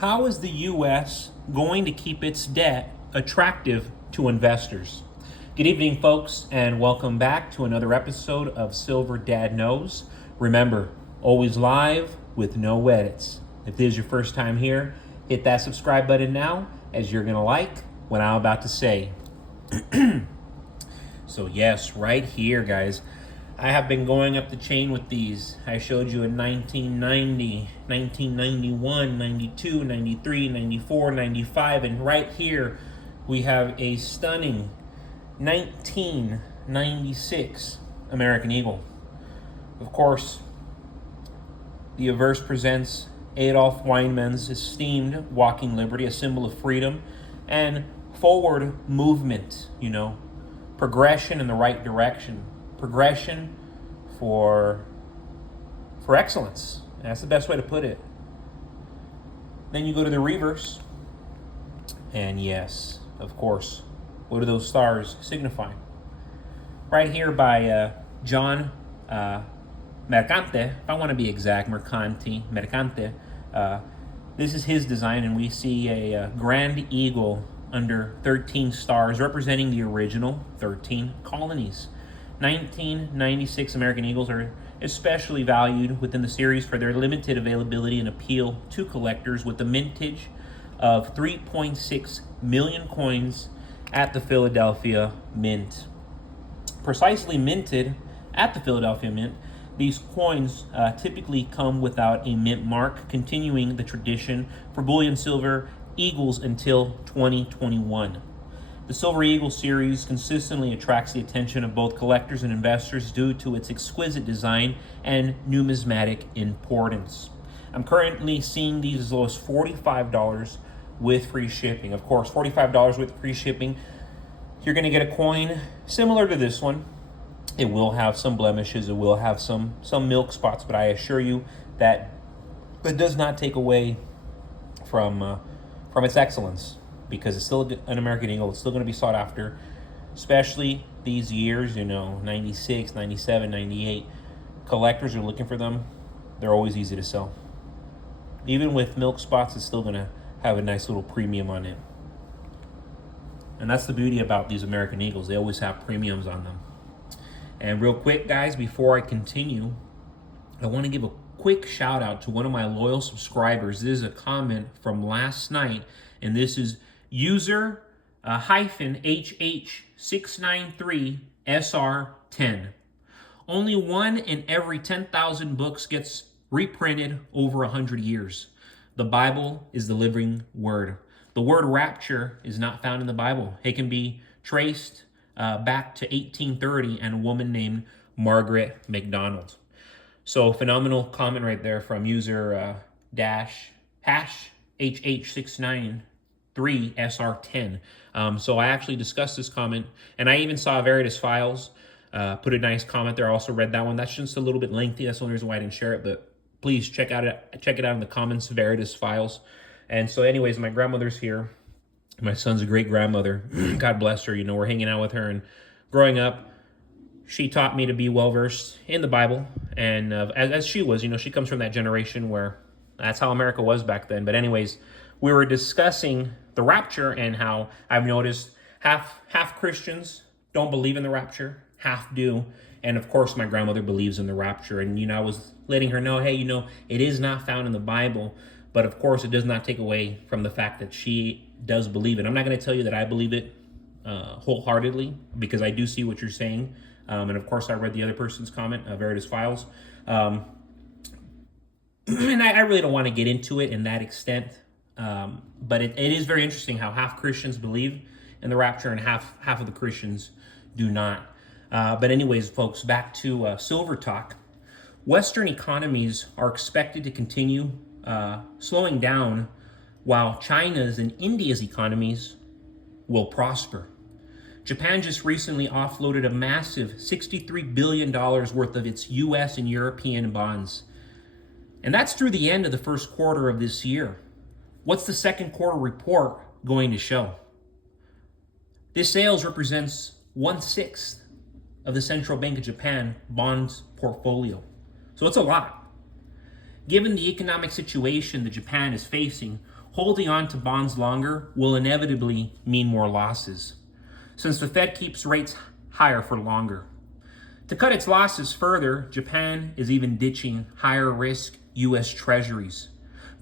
How is the U.S. going to keep its debt attractive to investors? Good evening, folks, and welcome back to another episode of Silver Dad Knows. Remember, always live with no edits. If this is your first time here, hit that subscribe button now, as you're going to like what I'm about to say. So yes, right here, guys, I have been going up the chain with these. I showed you in 1990, 1991, 92, 93, 94, 95, and right here we have a stunning 1996 American Eagle. Of course, the Averse presents Adolf Weinmann's esteemed Walking Liberty, a symbol of freedom and forward movement, progression in the right direction. Progression for excellence. That's the best way to put it. Then you go to the reverse, and yes, of course, what do those stars signify? Right here by John Mercante, if I want to be exact, Mercante. This is his design, and we see a grand eagle under 13 stars, representing the original 13 colonies. 1996 American Eagles are especially valued within the series for their limited availability and appeal to collectors, with the mintage of 3.6 million coins at the Philadelphia Mint. Precisely minted at the Philadelphia Mint, these coins typically come without a mint mark, continuing the tradition for bullion silver eagles until 2021. The Silver Eagle series consistently attracts the attention of both collectors and investors due to its exquisite design and numismatic importance. I'm currently seeing these as low as $45 with free shipping. Of course, $45 with free shipping. You're going to get a coin similar to this one. It will have some blemishes. It will have some milk spots, but I assure you that it does not take away from its excellence, because it's still an American Eagle. It's still going to be sought after, especially these years, 96, 97, 98. Collectors are looking for them. They're always easy to sell. Even with milk spots, it's still going to have a nice little premium on it. And that's the beauty about these American Eagles. They always have premiums on them. And real quick, guys, before I continue, I want to give a quick shout out to one of my loyal subscribers. This is a comment from last night, and this is user HH693SR10. Only one in every 10,000 books gets reprinted over 100 years. The Bible is the living word. The word rapture is not found in the Bible. It can be traced back to 1830 and a woman named Margaret MacDonald. So phenomenal comment right there from user HH693SR10. So I actually discussed this comment, and I even saw Veritas Files put a nice comment there. I also read that one. That's just a little bit lengthy. That's the only reason why I didn't share it, but please check it out in the comments, Veritas Files. And so anyways, my grandmother's here. My son's a great grandmother. God bless her. We're hanging out with her, and growing up, she taught me to be well-versed in the Bible. And as she was, she comes from that generation where that's how America was back then. But anyways, we were discussing the rapture and how I've noticed half Christians don't believe in the rapture, half do. And of course, my grandmother believes in the rapture. And, I was letting her know, hey, it is not found in the Bible. But of course, it does not take away from the fact that she does believe it. I'm not going to tell you that I believe it wholeheartedly, because I do see what you're saying. And of course, I read the other person's comment, Veritas Files. And I really don't want to get into it in that extent. But it is very interesting how half Christians believe in the rapture and half of the Christians do not. But anyways, folks, back to silver talk. Western economies are expected to continue slowing down, while China's and India's economies will prosper. Japan just recently offloaded a massive $63 billion worth of its US and European bonds. And that's through the end of the first quarter of this year. What's the second quarter report going to show? This sales represents 1/6 of the Central Bank of Japan bonds portfolio. So it's a lot. Given the economic situation that Japan is facing, holding on to bonds longer will inevitably mean more losses, since the Fed keeps rates higher for longer. To cut its losses further, Japan is even ditching higher risk U.S. treasuries.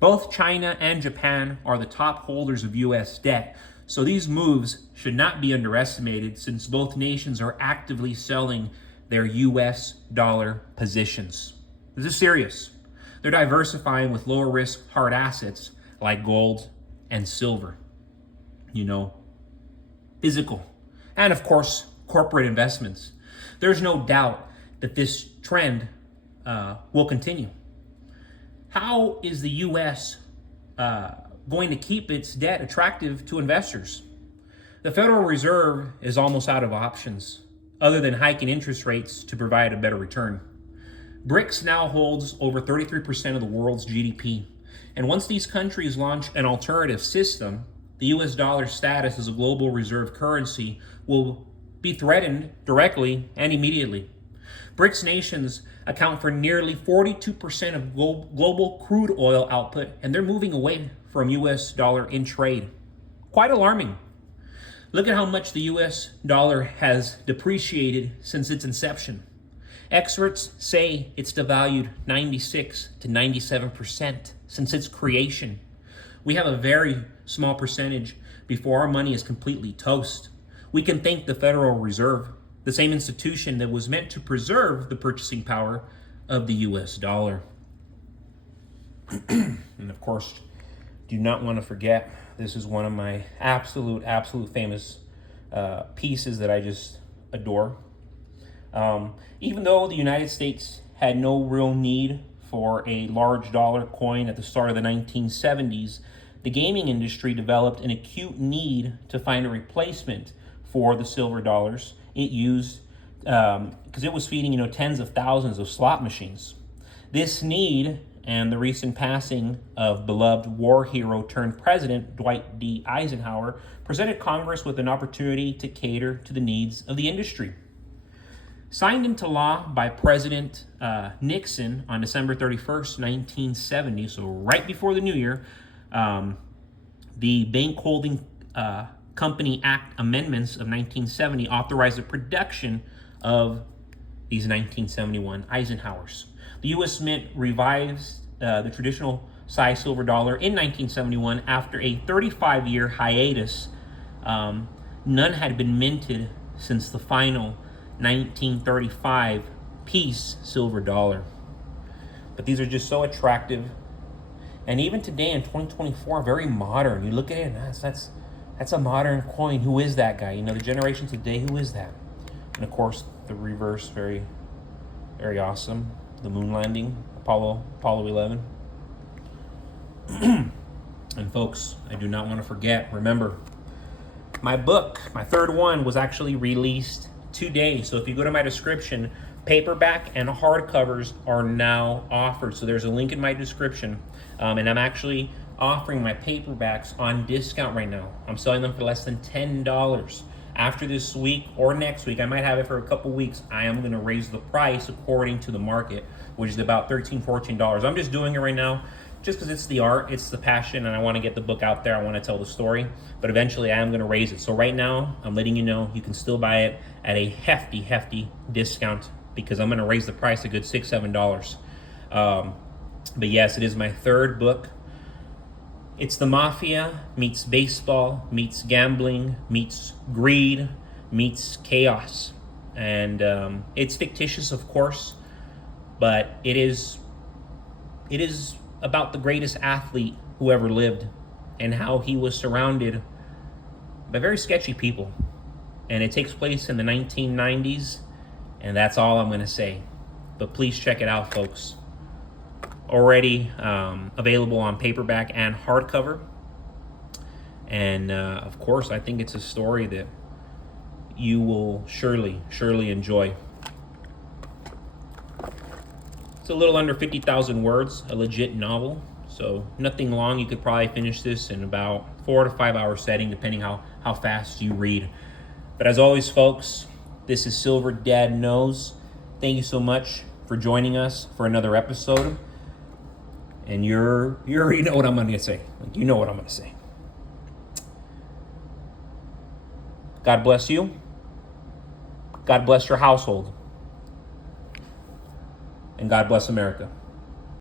Both China and Japan are the top holders of U.S. debt, so these moves should not be underestimated since both nations are actively selling their U.S. dollar positions. This is serious. They're diversifying with lower risk hard assets like gold and silver. Physical. And of course, corporate investments. There's no doubt that this trend will continue. How is the U.S. Going to keep its debt attractive to investors? The Federal Reserve is almost out of options other than hiking interest rates to provide a better return. BRICS now holds over 33% of the world's GDP. And once these countries launch an alternative system, the US dollar's status as a global reserve currency will be threatened directly and immediately. BRICS nations account for nearly 42% of global crude oil output, and they're moving away from US dollar in trade. Quite alarming. Look at how much the US dollar has depreciated since its inception. Experts say it's devalued 96 to 97% since its creation. We have a very small percentage before our money is completely toast. We can thank the Federal Reserve, the same institution that was meant to preserve the purchasing power of the US dollar. And of course, do not want to forget, this is one of my absolute famous pieces that I just adore. Even though the United States had no real need for a large dollar coin at the start of the 1970s, the gaming industry developed an acute need to find a replacement for the silver dollars it used because it was feeding tens of thousands of slot machines. This need and the recent passing of beloved war hero turned president Dwight D. Eisenhower presented Congress with an opportunity to cater to the needs of the industry. Signed into law by President Nixon on December 31st, 1970, so right before the new year, the Bank Holding Company Act amendments of 1970 authorized the production of these 1971 Eisenhowers. The U.S. Mint revives the traditional size silver dollar in 1971 after a 35-year hiatus. None had been minted since the final 1935 piece silver dollar. But these are just so attractive. And even today in 2024, very modern. You look at it and that's a modern coin. Who is that guy? The generation today, who is that? And of course, the reverse, very, very awesome. The moon landing, Apollo 11. And folks, I do not want to forget, remember, my book, my third one, was actually released today. So if you go to my description, paperback and hardcovers are now offered. So there's a link in my description. And I'm actually offering my paperbacks on discount right now. I'm selling them for less than $10. After this week or next week, I might have it for a couple weeks, I am going to raise the price according to the market, which is about $13, $14. I'm just doing it right now just because it's the art, it's the passion, and I want to get the book out there. I want to tell the story, but eventually I am going to raise it. So right now, I'm letting you know you can still buy it at a hefty discount because I'm going to raise the price a good $6, $7. But yes, it is my third book. It's the mafia meets baseball, meets gambling, meets greed, meets chaos. And it's fictitious, of course, but it is about the greatest athlete who ever lived and how he was surrounded by very sketchy people. And it takes place in the 1990s, and that's all I'm going to say. But please check it out, folks. Already available on paperback and hardcover. And of course, I think it's a story that you will surely enjoy. It's a little under 50,000 words, a legit novel. So nothing long. You could probably finish this in about 4 to 5 hour setting, depending how fast you read. But as always, folks, this is Silver Dad Knows. Thank you so much for joining us for another episode. And you already know what I'm going to say. You know what I'm going to say. God bless you. God bless your household. And God bless America.